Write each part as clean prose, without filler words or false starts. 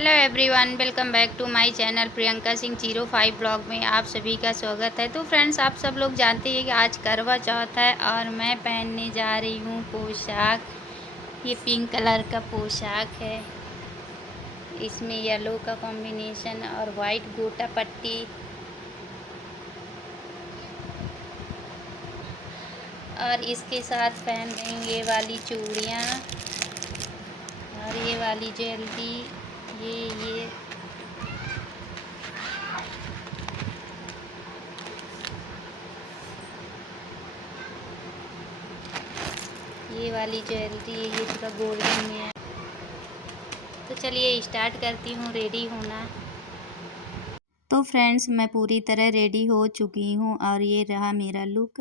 Hello everyone, welcome back to my channel Priyanka Singh 05 blog में आप सभी का स्वागत है। तो फ्रेंड्स, आप सब लोग जानते हैं कि आज करवा चौथ है और मैं पहनने जा रही हूँ पोशाक। ये पिंक कलर का पोशाक है, इसमें येलो का कॉम्बिनेशन और वाइट गोटा पट्टी और इसके साथ पहन रही हूँ ये वाली चूड़ियाँ और ये वाली ज्वेलरी। ये ये वाली ज्वेलरी, ये थोड़ा गोल्डन में है। तो चलिए स्टार्ट करती हूँ रेडी होना। तो फ्रेंड्स, मैं पूरी तरह रेडी हो चुकी हूँ और ये रहा मेरा लुक।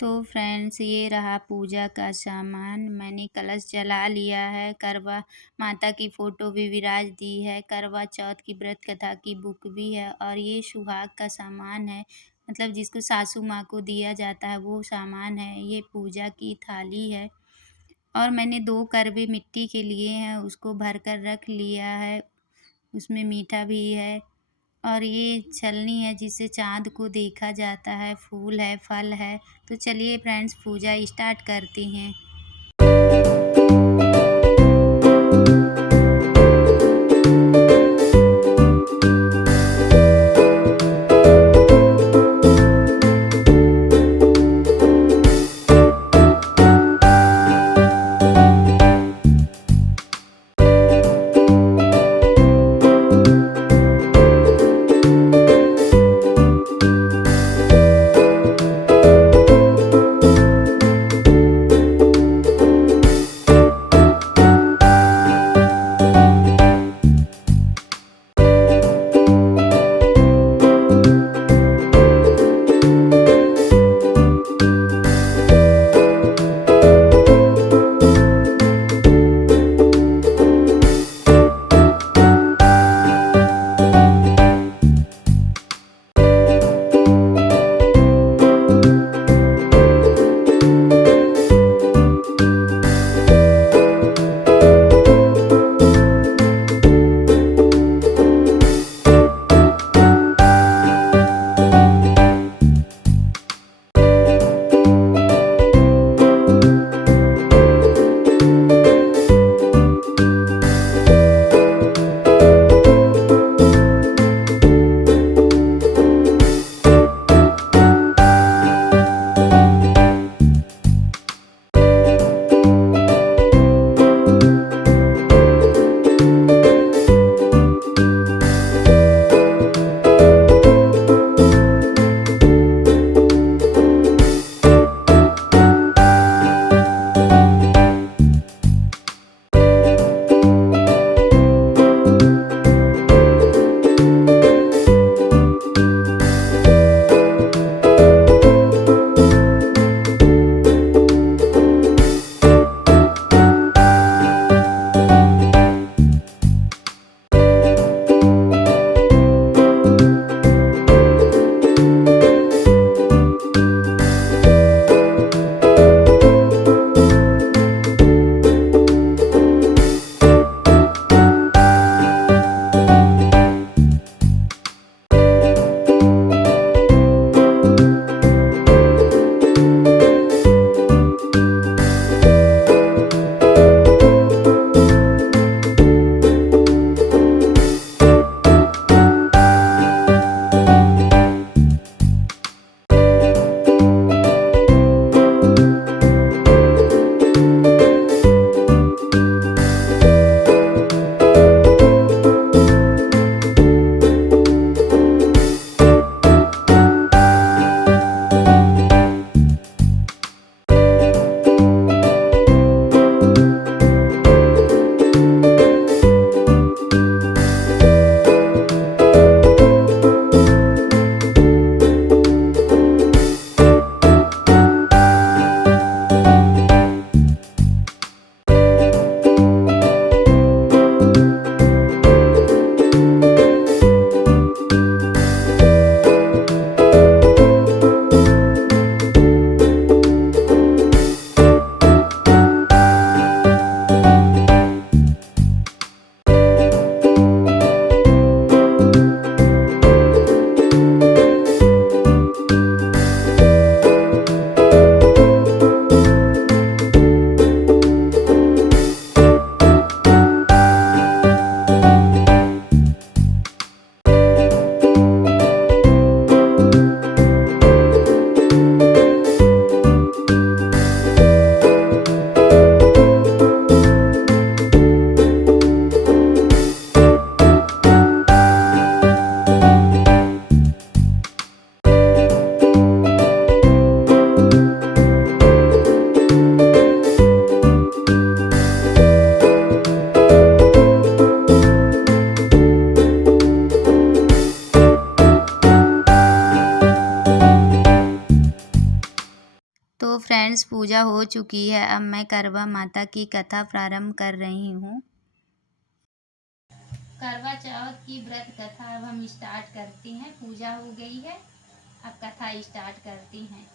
तो फ्रेंड्स, ये रहा पूजा का सामान। मैंने कलश जला लिया है, करवा माता की फ़ोटो भी विराज दी है, करवा चौथ की व्रत कथा की बुक भी है और ये सुहाग का सामान है, मतलब जिसको सासू माँ को दिया जाता है वो सामान है। ये पूजा की थाली है और मैंने 2 करवे मिट्टी के लिए हैं, उसको भर कर रख लिया है। उसमें मीठा भी है और ये छलनी है जिससे चाँद को देखा जाता है, फूल है, फल है। तो चलिए फ्रेंड्स, पूजा स्टार्ट करते हैं। फ्रेंड्स, पूजा हो चुकी है। अब मैं करवा माता की कथा प्रारंभ कर रही हूँ। करवा चौथ की व्रत कथा अब हम स्टार्ट करते हैं। पूजा हो गई है, अब कथा स्टार्ट करते हैं।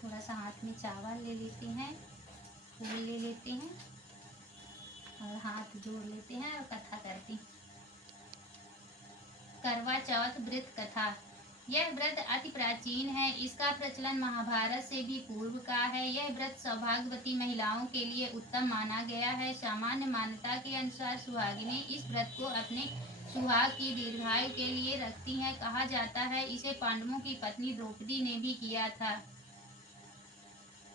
थोड़ा सा हाथ में चावल ले लेते हैं, फूल ले लेते हैं और हाथ जोड़ लेते हैं और कथा करते हैं। करवा चौथ व्रत कथा। यह व्रत अति प्राचीन है। इसका प्रचलन महाभारत से भी पूर्व का है। यह व्रत सौभाग्यवती महिलाओं के लिए उत्तम माना गया है। सामान्य मान्यता के अनुसार सुहागिनें इस व्रत को अपने सुहाग की दीर्घायु के लिए रखती हैं। कहा जाता है इसे पांडवों की पत्नी द्रौपदी ने भी किया था।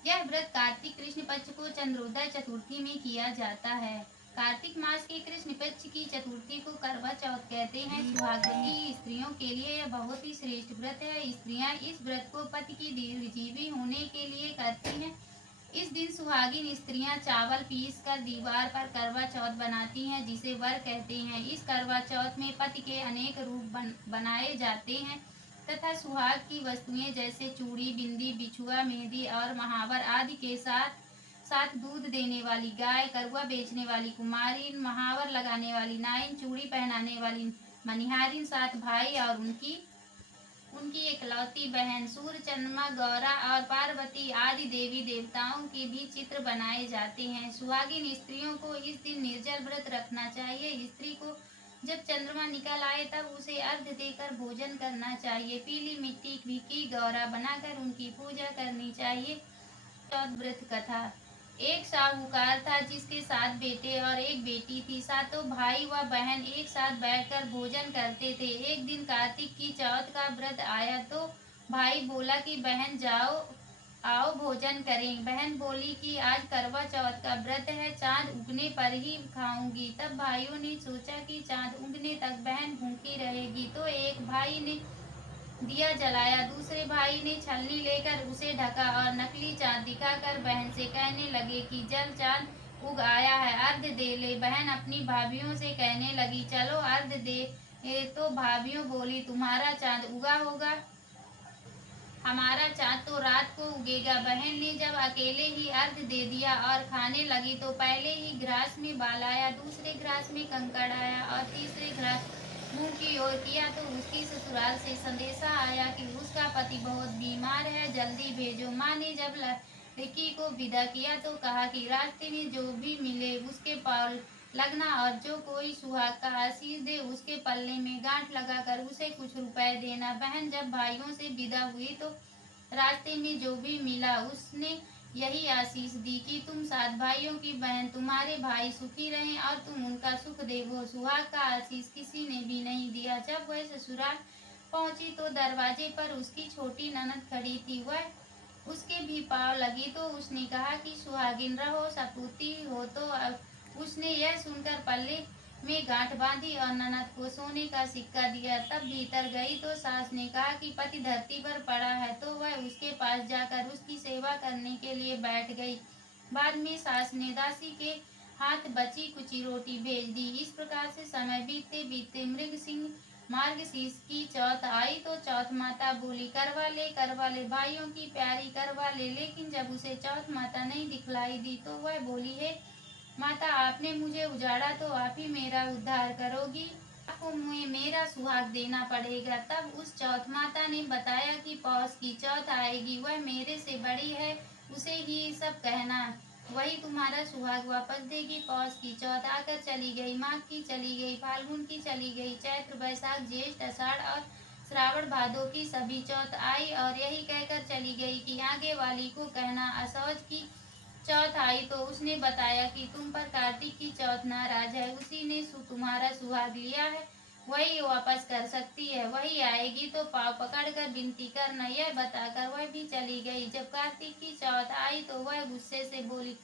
यह व्रत कार्तिक कृष्ण पक्ष को चंद्रोदय चतुर्थी में किया जाता है। कार्तिक मास के कृष्ण पक्ष की चतुर्थी को करवा चौथ कहते हैं। सुहागवती स्त्रियों के लिए यह बहुत ही श्रेष्ठ व्रत है। स्त्रियां इस व्रत को पति की दीर्घजीवी होने के लिए करती हैं। इस दिन सुहागिन स्त्रियां चावल पीस कर दीवार पर करवा चौथ बनाती हैं, जिसे वर कहते हैं। इस करवा चौथ में पति के अनेक रूप बनाए जाते हैं तथा सुहाग की वस्तुएं जैसे चूड़ी, बिंदी, बिछुआ, मेहंदी और महावर आदि के साथ साथ दूध देने वाली गाय, करुआ बेचने वाली कुमारी, महावर लगाने वाली नाइन, चूड़ी पहनाने वाली मनिहारिन, सात भाई और उनकी उनकी एकलौती बहन, सूर्य, चंद्रमा, गौरा और पार्वती आदि देवी देवताओं के भी चित्र बनाए जाते हैं। सुहागिन स्त्रियों को इस दिन निर्जल व्रत रखना चाहिए। स्त्री को जब चंद्रमा निकल आए तब उसे अर्घ्य देकर भोजन करना चाहिए। पीली मिट्टी की गौरा बनाकर उनकी पूजा करनी चाहिए। चौथ व्रत कथा। एक साहूकार था जिसके 7 बेटे और एक बेटी थी। सातों भाई व बहन एक साथ बैठकर भोजन करते थे। एक दिन कार्तिक की चौथ का व्रत आया तो भाई बोला कि बहन जाओ आओ भोजन करें। बहन बोली कि आज करवा चौथ का व्रत है, चांद उगने पर ही खाऊंगी। तब भाइयों ने सोचा कि चांद उगने तक बहन भूखी रहेगी, तो एक भाई ने दिया जलाया। दूसरे भाई ने छलनी लेकर उसे ढका और नकली चांद दिखाकर बहन से कहने लगे कि जल चांद उग आया है, अर्घ दे ले। बहन अपनी भाभीियों से कहने लगी चलो अर्घ दे। तो भाभीियों बोली तुम्हारा चांद उगा होगा, हमारा चांद तो रात को उगेगा। बहन ने जब अकेले ही अर्घ दे दिया और खाने लगी तो पहले ही ग्रास में बाल आया, दूसरे ग्रास में कंकड़ आया और तीसरे ग्रास मुंह की ओर किया तो उसकी ससुराल से संदेशा आया कि उसका पति बहुत बीमार है, जल्दी भेजो। माँ ने जब लड़की को विदा किया तो कहा कि रास्ते में जो भी मिले उसके पाल लगना और जो कोई सुहाग का आशीष दे उसके पल्ले में गांठ लगाकर उसे कुछ रुपए देना। बहन जब भाइयों से विदा हुई तो रास्ते में जो भी मिला उसने यही आशीष दी कि तुम 7 भाइयों की बहन, तुम्हारे भाई सुखी रहें और तुम उनका सुख देवो। सुहाग का आशीष किसी ने भी नहीं दिया। जब वह ससुराल पहुंची तो दरवाजे पर उसकी छोटी ननद खड़ी थी। वह उसके भी पाँव लगी तो उसने कहा कि सुहागिन रहो, सपूती हो। तो अब उसने यह सुनकर पल्ले में गांठ बांधी और ननद को सोने का सिक्का दिया। तब भीतर गई तो सास ने कहा कि पति धरती पर पड़ा है, तो वह उसके पास जाकर उसकी सेवा करने के लिए बैठ गई। बाद में सास ने दासी के हाथ बची कुची रोटी भेज दी। इस प्रकार से समय बीतते बीतते मृग सिंह मार्गशीर्ष की चौथ आई तो चौथ माता बोली करवा ले भाइयों की प्यारी करवा ले। लेकिन जब उसे चौथ माता नहीं दिखलाई दी तो वह बोली है माता, आपने मुझे उजाड़ा तो आप ही मेरा उद्धार करोगी, आपको मुझे मेरा सुहाग देना पड़ेगा। तब उस चौथ माता ने बताया कि पौष की चौथ आएगी, वह मेरे से बड़ी है, उसे ही सब कहना, वही तुम्हारा सुहाग वापस देगी। पौष की चौथ आकर चली गई, माघ की चली गई, फाल्गुन की चली गई, चैत्र बैसाख जेष्ठ अषाढ़ और श्रावण भादो की सभी चौथ आई और यही कहकर चली गई कि आगे वाली को कहना। असौज की चौथ आई तो उसने बताया कि तुम पर कार्तिक की चौथ नाराज है, उसी ने तुम्हारा सुहाग लिया है, वही वापस कर सकती है, वही आएगी तो पाँव पकड़कर विनती करना। यह बताकर वह भी चली गई। जब कार्तिक की चौथ आई तो वह गुस्से से बोली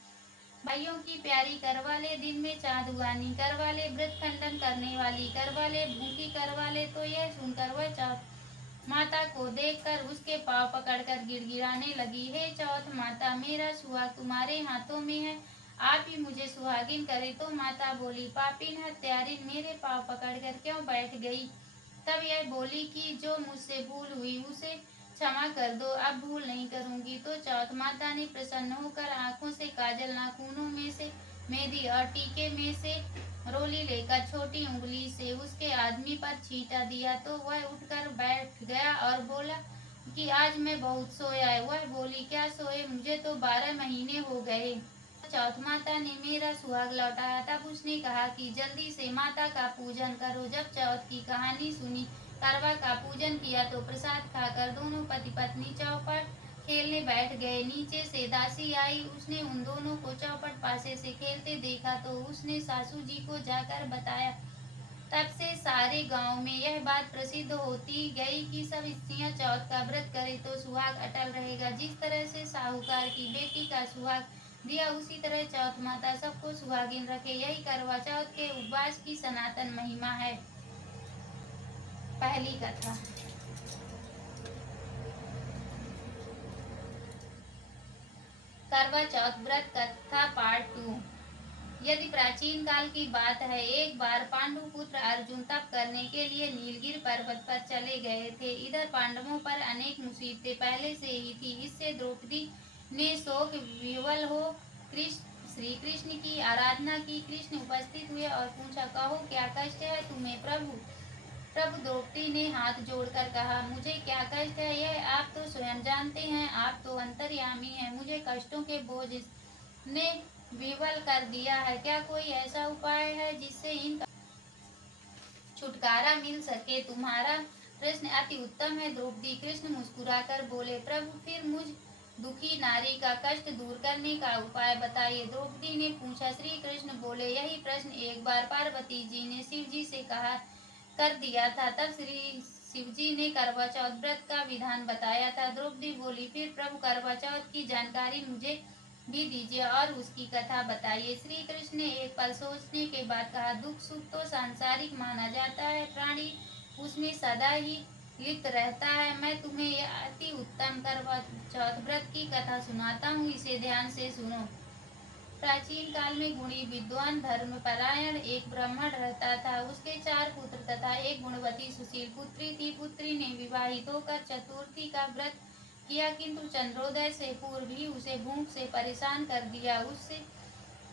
भाइयों की प्यारी करवा ले, दिन में चाँद उगानी करवा ले, व्रत खंडन करने वाली करवा ले, भूखी करवा ले। तो यह सुनकर वह चौथ माता को देखकर उसके पांव पकड़कर गिड़गिड़ाने लगी। हे चौथ माता, मेरा सुहाग तुम्हारे हाथों में है, आप ही मुझे सुहागिन करे। तो माता बोली, पापिन हत्यारिन, मेरे पांव पकड़कर क्यों बैठ गई? तब यह बोली कि जो मुझसे भूल हुई उसे क्षमा कर दो, अब भूल नहीं करूंगी। तो चौथ माता ने प्रसन्न होकर आंखों से काजल, नाखूनों में से मेहंदी और टीके में से रोली लेकर छोटी उंगली से उसके आदमी पर छींटा दिया। तो वह उठकर बैठ गया और बोला कि आज मैं बहुत सोया है। वह बोली, क्या सोए? मुझे तो 12 महीने हो गए। चौथ माता ने मेरा सुहाग लौटाया। तब उसने कहा कि जल्दी से माता का पूजन करो। जब चौथ की कहानी सुनी, करवा का पूजन किया तो प्रसाद खाकर दोनों पति पत्नी चौपट खेलने बैठ गए। नीचे से दासी आई, उसने उन दोनों को चौपट पासे से खेलते देखा तो उसने सासू जी को जाकर बताया। तब से सारे गांव में यह बात प्रसिद्ध होती गई कि सब स्त्रियां चौथ का व्रत करें तो सुहाग अटल रहेगा। जिस तरह से साहूकार की बेटी का सुहाग दिया, उसी तरह चौथ माता सबको सुहागिन रखे। यही करवा चौथ के उपवास की सनातन महिमा है। पहली कथा। करवा चौथ व्रत कथा पार्ट 2। यदि प्राचीन काल की बात है, एक बार पांडु पुत्र अर्जुन तप करने के लिए नीलगिर पर्वत पर चले गए थे। इधर पांडवों पर अनेक मुसीबतें पहले से ही थी। इससे द्रौपदी ने शोक विवल हो श्री कृष्ण की आराधना की। कृष्ण उपस्थित हुए और पूछा, कहो क्या कष्ट है तुम्हें प्रभु? प्रभु द्रौपदी ने हाथ जोड़कर कहा, मुझे क्या कष्ट है यह आप तो स्वयं जानते हैं। आप तो अंतर्यामी हैं। मुझे कष्टों के बोझ ने विवल कर दिया है। क्या कोई ऐसा उपाय है जिससे इन छुटकारा मिल सके? तुम्हारा प्रश्न अति उत्तम है द्रौपदी। कृष्ण मुस्कुराकर बोले, प्रभु फिर मुझ दुखी नारी का कष्ट दूर करने का उपाय बताइए। द्रौपदी ने पूछा। श्री कृष्ण बोले, यही प्रश्न एक बार पार्वती जी ने शिव जी से कहा कर दिया था। तब श्री शिव जी ने करवा चौथ व्रत का विधान बताया था। द्रौपदी बोली, फिर प्रभु करवा चौथ की जानकारी मुझे भी दीजिए और उसकी कथा बताइए। श्री कृष्ण ने एक पल सोचने के बाद कहा, दुख सुख तो सांसारिक माना जाता है, प्राणी उसमें सदा ही लिप्त रहता है। मैं तुम्हें यह अति उत्तम करवा चौथ व्रत की कथा सुनाता हूँ, इसे ध्यान से सुनो। प्राचीन काल में गुणी विद्वान धर्मपरायण एक ब्राह्मण रहता था। उसके 4 पुत्र तथा एक गुणवती सुशील पुत्री थी। पुत्री ने विवाहित होकर चतुर्थी का व्रत किया, किंतु चंद्रोदय से पूर्व ही उसे भूख से परेशान कर दिया।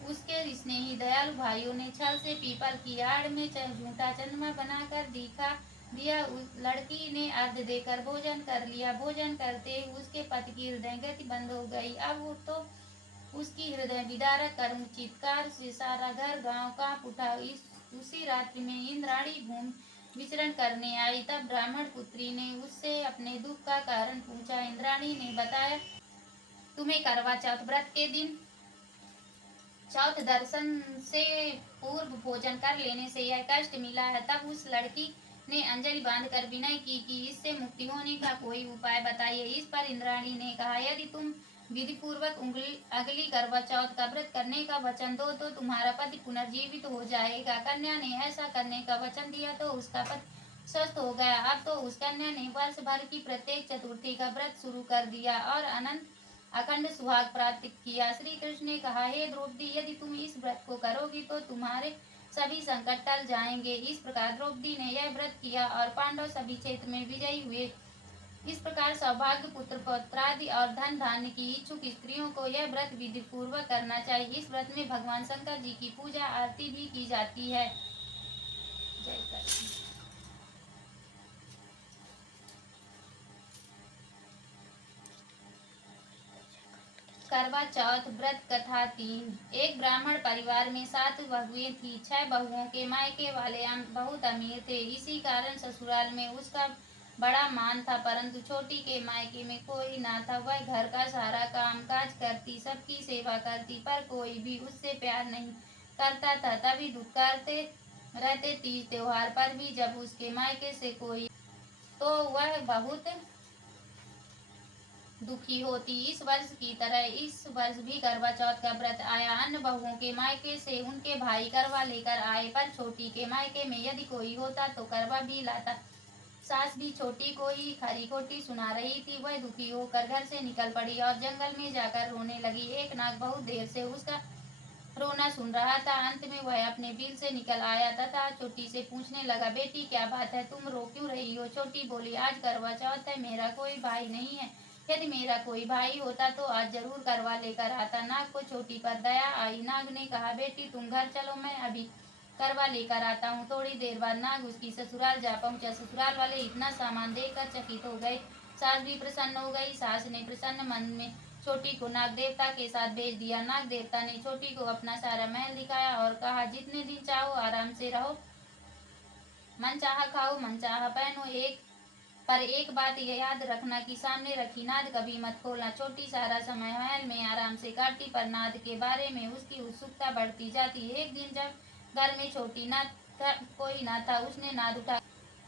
उसके स्नेही दयालु भाइयों ने छल से पीपल की आड़ में झूठा चंद्रमा बनाकर दिखा दिया। लड़की ने अर्घ देकर भोजन कर लिया। भोजन करते उसके पति की हृदय गति बंद हो गई। अब वो तो उसकी हृदय विदारक करुण चित्कार से सारा घर गांव कांप उठा। उसी रात्रि में इंद्राणी भूमि विचरण करने आई। तब ब्राह्मण पुत्री ने उससे अपने दुख का कारण पूछा। इंद्राणी ने बताया, तुम्हें करवा चौथ व्रत के दिन चौथ दर्शन से पूर्व भोजन कर लेने से यह कष्ट मिला है। तब उस लड़की ने अंजलि बांधकर विनय की कि इससे मुक्ति होने का कोई उपाय बताइए। इस पर इंद्राणी ने कहा, यदि तुम विधि पूर्वक अगली करवा चौथ का व्रत करने का वचन दो तो तुम्हारा पति पुनर्जीवित हो जाएगा। कन्या ने ऐसा करने का वचन दिया तो उसका पति स्वस्थ हो गया। अब तो उस कन्या ने वर्ष भर की प्रत्येक चतुर्थी का व्रत शुरू कर दिया और अनंत अखंड सुहाग प्राप्त किया। श्री कृष्ण ने कहा, हे द्रौपदी, यदि तुम इस व्रत को करोगी तो तुम्हारे सभी संकट टल जाएंगे। इस प्रकार द्रौपदी ने यह व्रत किया और पांडव सभी क्षेत्र में विजयी हुए। इस प्रकार सौभाग्य, पुत्र पौत्रादि और धन धान्य की इच्छुक स्त्रियों को यह व्रत विधि पूर्वक करना चाहिए। इस व्रत में भगवान शंकर जी की पूजा आरती भी की जाती है। जय कृष्ण। करवा चौथ व्रत कथा 3। एक ब्राह्मण परिवार में 7 बहुएं थी। 6 बहुओं के मायके वाले बहुत अमीर थे, इसी कारण ससुराल में उसका बड़ा मान था। परंतु छोटी के मायके में कोई ना था। वह घर का सारा काम काज करती, सबकी सेवा करती, पर कोई भी उससे प्यार नहीं करता था। तभी दुख करते रहते। तीज त्योहार पर भी जब उसके मायके से कोई तो वह बहुत दुखी होती। इस वर्ष की तरह इस वर्ष भी करवा चौथ का व्रत आया। अन्य बहुओं के मायके से उनके भाई करवा लेकर आए, पर छोटी के मायके में यदि कोई होता तो करवा भी लाता। सास भी छोटी को ही खरी खोटी सुना रही थी। वह दुखी होकर घर से निकल पड़ी और जंगल में जाकर रोने लगी। एक नाग बहुत देर से उसका रोना सुन रहा था। अंत में वह अपने बिल से निकल आया तथा छोटी से पूछने लगा, बेटी क्या बात है, तुम रो क्यों रही हो? छोटी बोली, आज करवा चौथ है, मेरा कोई भाई नहीं है। यदि मेरा कोई भाई होता तो आज जरूर करवा लेकर आता। नाग को छोटी पर दया आई। नाग ने कहा, बेटी तुम घर चलो, मैं अभी करवा लेकर आता हूँ। थोड़ी देर बाद नाग उसकी ससुराल जा पहुंचा। ससुराल वाले इतना सामान देखकर चकित हो गए। सास भी प्रसन्न हो गई। सास ने प्रसन्न मन में छोटी को नाग देवता के साथ भेज दिया। नाग देवता ने छोटी को अपना सारा महल दिखाया और कहा, जितने दिन चाहो आराम से रहो, मन चाह खाओ, मन चाह पहनो, एक बात यह याद रखना कि सामने रखी नाद कभी मत खोलना। छोटी सारा समय महल में आराम से काटती, पर नाद के बारे में उसकी उत्सुकता बढ़ती जाती। एक दिन जब घर में छोटी कोई ना था, उसने नाद उठा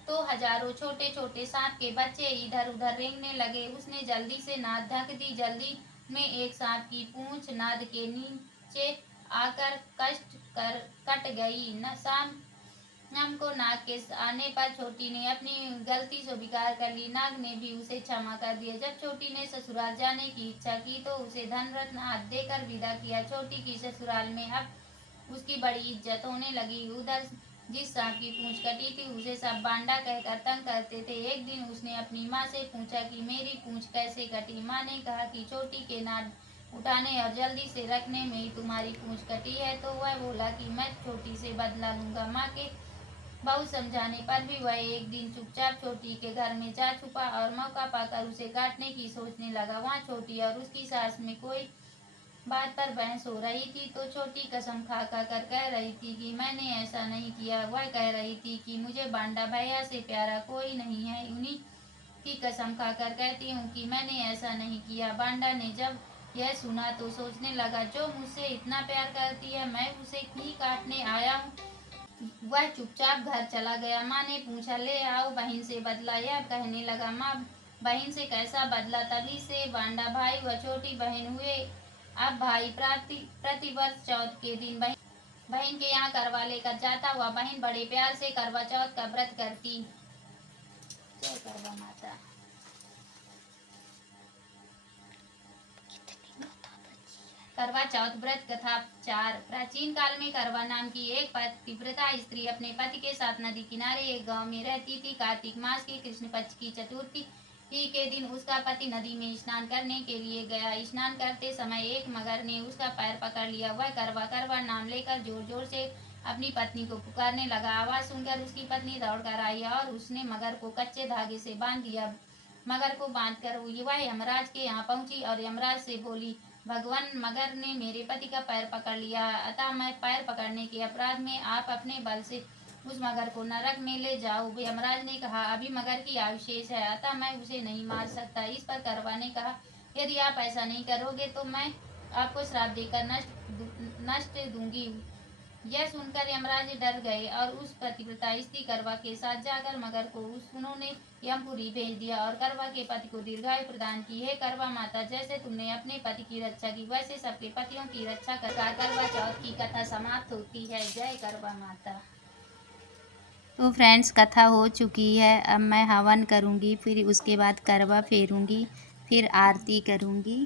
तो हजारों छोटे छोटे सांप के बच्चे इधर उधर रेंगने लगे। उसने जल्दी से नाद ढक दी। जल्दी में एक सांप की पूंछ नाद के नीचे आकर कट गई। न सांप नाग को नाग के आने पर छोटी ने अपनी गलती स्वीकार कर ली। नाग ने भी उसे क्षमा कर दिया। जब छोटी ने ससुराल जाने की इच्छा की तो उसे धन रत्न हाथ देकर विदा किया। छोटी की ससुराल में अब उसकी बड़ी इज्जत होने लगी। उधर जिस सांप की पूंछ कटी थी उसे सब बांडा कहकर तंग करते थे। एक दिन उसने अपनी माँ से पूछा कि मेरी पूंछ कैसे कटी। माँ ने कहा कि छोटी के नाद उठाने और जल्दी से रखने में ही तुम्हारी पूंछ कटी है। तो वह बोला कि मैं छोटी से बदला लूंगा। माँ के बहुत समझाने पर भी वह एक दिन चुपचाप छोटी के घर में जा छुपा और मौका पाकर उसे काटने की सोचने लगा। वहाँ छोटी और उसकी सास में कोई बात पर बहस हो रही थी। तो छोटी कसम खा खा कर कह रही थी कि मैंने ऐसा नहीं किया। वह कह रही थी कि मुझे बांडा भैया से प्यारा कोई नहीं है। उन्हीं की कसम खाकर कहती हूँ कि मैंने ऐसा नहीं किया। बांडा ने जब यह सुना तो सोचने लगा, जो मुझसे इतना प्यार करती है, मैं उसे ही काटने आया हूँ। वह चुपचाप घर चला गया। माँ ने पूछा, ले आओ बहन से बदला। यह कहने लगा, माँ बहन से कैसा बदला? तभी से बांडा भाई व छोटी बहन हुए। अब भाई प्रतिवर्ष चौथ के दिन बहन के यहाँ करवा लेकर जाता हुआ। बहन बड़े प्यार से करवा चौथ का व्रत करती। जय करवा माता। करवा चौथ व्रत कथा 4। प्राचीन काल में करवा नाम की एक पतिव्रता स्त्री अपने पति के साथ नदी किनारे एक गांव में रहती थी। कार्तिक मास की कृष्ण पक्ष की चतुर्थी के दिन उसका पति नदी में स्नान करने के लिए गया। स्नान करते समय एक मगर ने उसका पैर पकड़ लिया। वह करवा करवा नाम लेकर जोर जोर से अपनी पत्नी को पुकारने लगा। आवाज सुनकर उसकी पत्नी दौड़कर आई और उसने मगर को कच्चे धागे से बांध दिया। मगर को बांधकर वह यमराज के यहाँ पहुंची और यमराज से बोली, भगवान, मगर ने मेरे पति का पैर पकड़ लिया, अतः मैं पैर पकड़ने के अपराध में आप अपने बल से उस मगर को नरक में ले जाओ। यमराज ने कहा, अभी मगर की आयु शेष है, अतः मैं उसे नहीं मार सकता। इस पर करवा ने कहा, यदि आप ऐसा नहीं करोगे तो मैं आपको श्राप देकर नष्ट दूंगी। यह सुनकर यमराज डर गए और उस पतिव्रता स्त्री करवा के साथ जाकर मगर को उन्होंने यमपुरी भेज दिया और करवा के पति को दीर्घायु प्रदान की। हे करवा माता, जैसे तुमने अपने पति की रक्षा की, वैसे सबके पतियों की रक्षा कर। करवा चौथ की कथा समाप्त होती है। जय करवा माता। तो फ्रेंड्स, कथा हो चुकी है। अब मैं हवन करूँगी, फिर उसके बाद करवा फेरूँगी, फिर आरती करूँगी।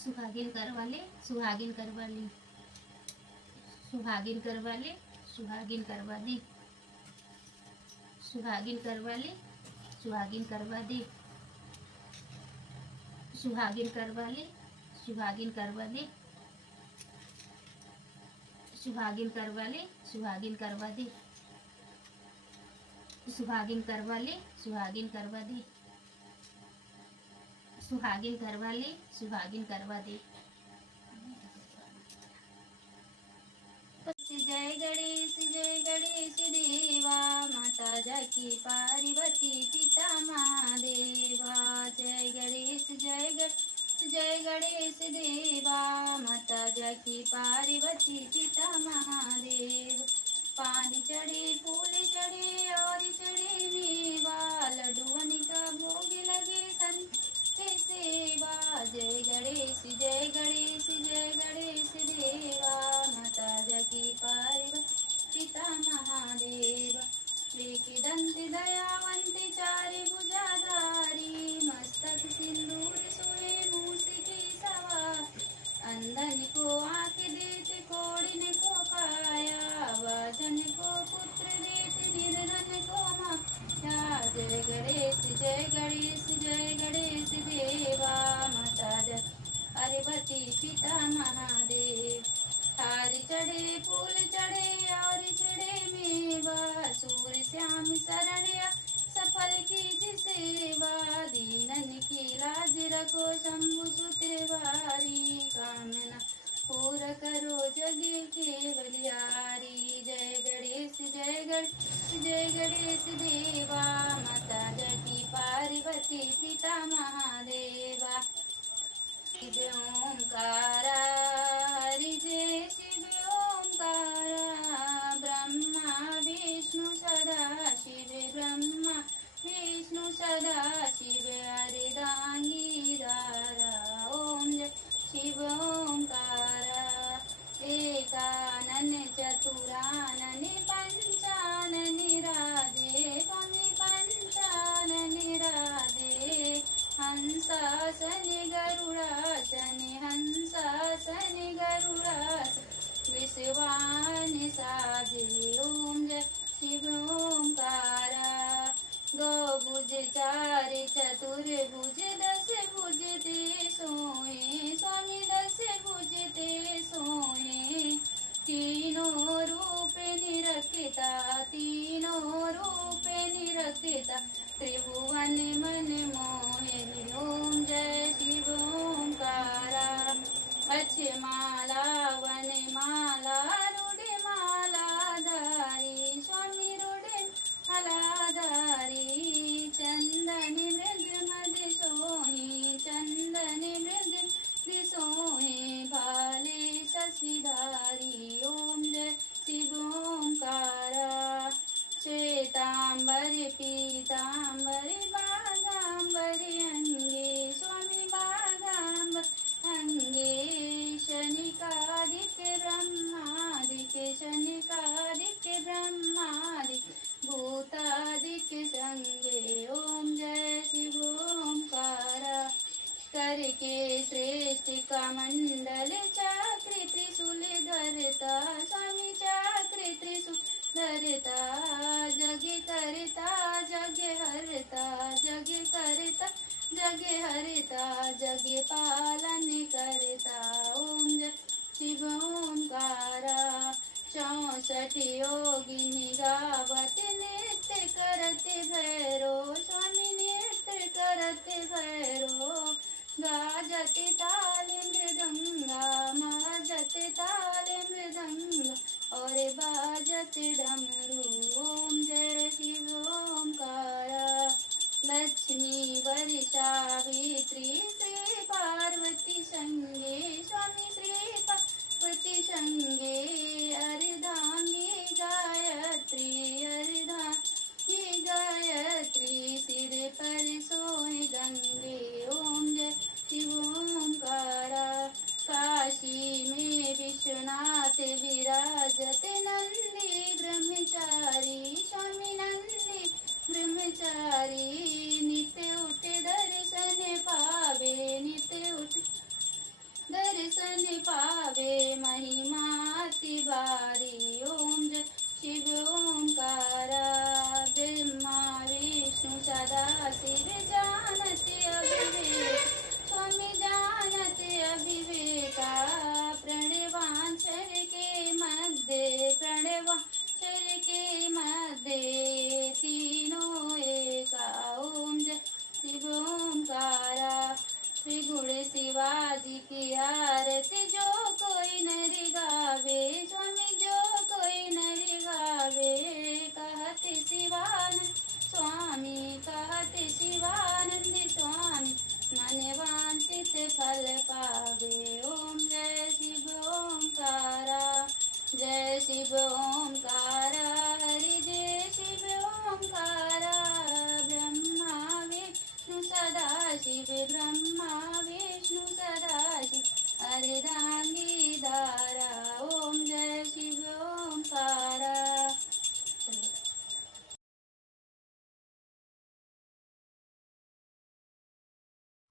सुहागिन करवाले, सुहागिन करवाली, सुहागिन करवाले, सुहागिन करवा दी, सुहागिन करवाले, सुहागिन करवा दी। सुहागिन करवा ली, सुहागिन करवा दी, सुहागिन करवा ली, सुहागिन करवा दी, सुहागिन करवा ली, सुहागिन करवा दी, सुहागिन करवा ली, सुहागिन करवा दी। जय गणेश देवा, माता जाकी पार्वती पिता महादेवा। जय गणेश देवा, माता जाकी पार्वती पिता महादेव। पान चढ़े फूल चढ़े और चढ़े मेवा, लड्डुअन का भोग लगे संत के सेवा। जय गणेश देवा, माता जाकी पार्वती पिता महादेव। एक दंत दयावंत चार भुजाधारी, मस्तक सिंदूर सोहे मूस की सवार। अंधन को आँख देते कोढ़िन को काया, वाजन को पुत्र देते निर्धन को माया। जय गणेश देवा, माता पार्वती पिता महादेव। हार चढ़े फूल चढ़े और चढ़े मेवा, सूर श्याम शरणिया सफल कीज सेवा। दीनन की लाज रखो शंभु सुतवारी, कामना पूरा करो जग केवलियारी। जय गणेश देवा, माता जाकी पार्वती पिता महादेवा। शिव ओंकारा, हरि जय शिव ओंकारा। ब्रह्मा विष्णु सदा शिव, ब्रह्मा विष्णु सदा शिव, अर्धांगी दारा। ओम जय शिव ओंकारा। एकानन चतुरानन पंचानन राधे, स्वामी पंचानन राधे। हंसासन गरुड़ासन, हंसासन गरुड़ासन, विश्वान साजे। ओम जय शिव ओंकारा। गौभुज चार चतुर्भुज दस भुज ते सोए, स्वामी दस भुज ते सोए। तीनों रूप निरखता, तीनों रूप निरखता, त्रिभुवन मन मोहे। ओम जय शिव ओंकारा। अक्षमाला वनमाला रुड़े माला धारी, स्वामी रुड़े माला धारी। चंदन मृग मद सोहे, चंदन मृग मद सोहे, भाले शशिधारी। ओम जय शिव ओंकारा। श्वेतांबर पीतांबर बागांबर अंगे, स्वामी बागांबर अंगे। शनिकादिक ब्रह्मादिक, शनिकादिक ब्रह्मादिक, भूतादिक संगे। ओम जय शिव ओंकारा। करके श्रेष्ठ कमंडल चक्र त्रिशूल धरता, स्वामी चक्र त्रिशूल धरता। जग करता जग हरता, जग करता जग हरता, जग पालन करता। ओम जय शिव ओंकारा। 64 योगिनी गावत नृत्य करत भैरो, स्वामी नृत्य करत भैरो। गाजत ताल मृदंगा, माजत ताल मृदंगा, और बाजत डमरू। ओम जय शिव ओंकारा। लक्ष्मी वर्षावित्री श्री पार्वती संगे, स्वामी श्री पार्वती संगे। अर्धांगी गायत्री, अर्धांगी गायत्री, सिर पर सोए गंगे। ओम जय शिव ओंकारा। काशी में विश्वनाथ विराजत, नंदी ब्रह्मचारी, स्वामी नंदी ब्रह्मचारी। नित्य उठ दर्शन पावे, नित्य उठ दर्शन पावे, महिमा अति भारी। ओम जय शिव ओंकारा। ब्रह्मा विष्णु सदा शिव जानत अविवेक, स्वामी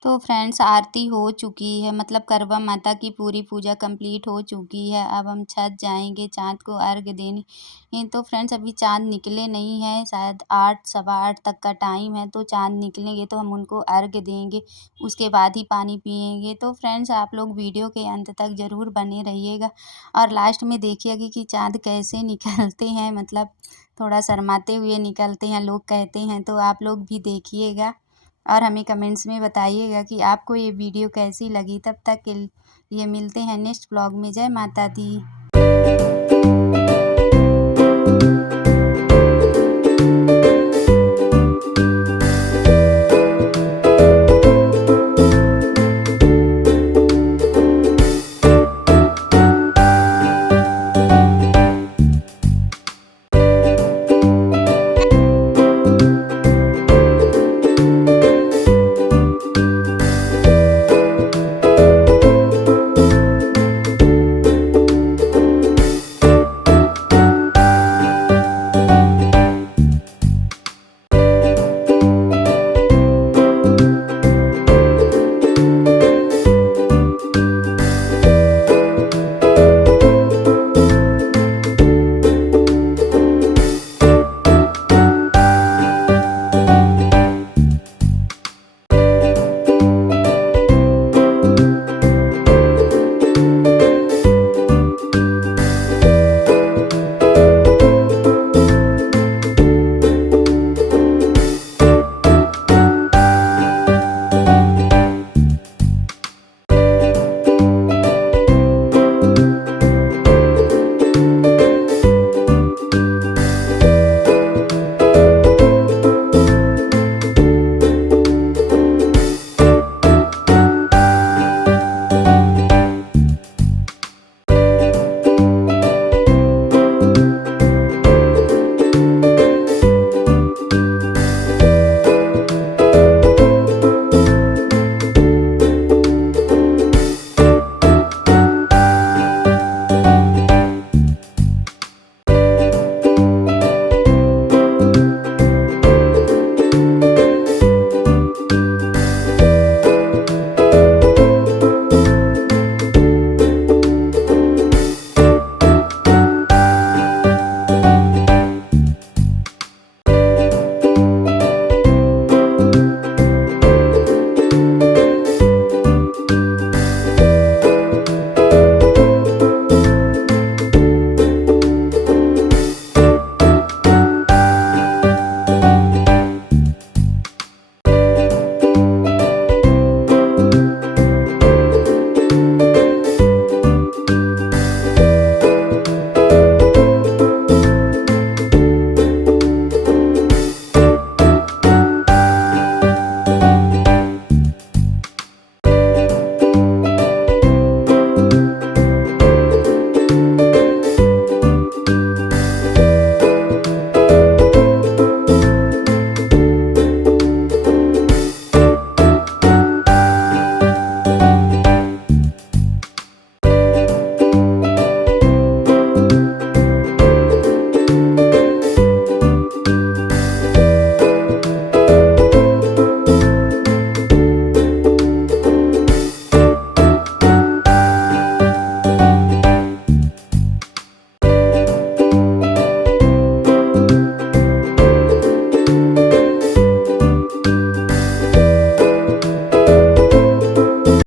तो फ्रेंड्स आरती हो चुकी है, मतलब करवा माता की पूरी पूजा कंप्लीट हो चुकी है। अब हम छत जाएँगे चाँद को अर्घ देने। तो फ्रेंड्स अभी चाँद निकले नहीं हैं, शायद 8 सवा 8 तक का टाइम है, तो चाँद निकलेंगे तो हम उनको अर्घ देंगे, उसके बाद ही पानी पिएँगे। तो फ्रेंड्स आप लोग वीडियो के अंत तक ज़रूर बने रहिएगा और लास्ट में देखिएगा कि चाँद कैसे निकलते हैं, मतलब थोड़ा शर्माते हुए निकलते हैं लोग कहते हैं, तो आप लोग भी देखिएगा और हमें कमेंट्स में बताइएगा कि आपको ये वीडियो कैसी लगी। तब तक के लिए मिलते हैं नेक्स्ट व्लॉग में। जय माता दी।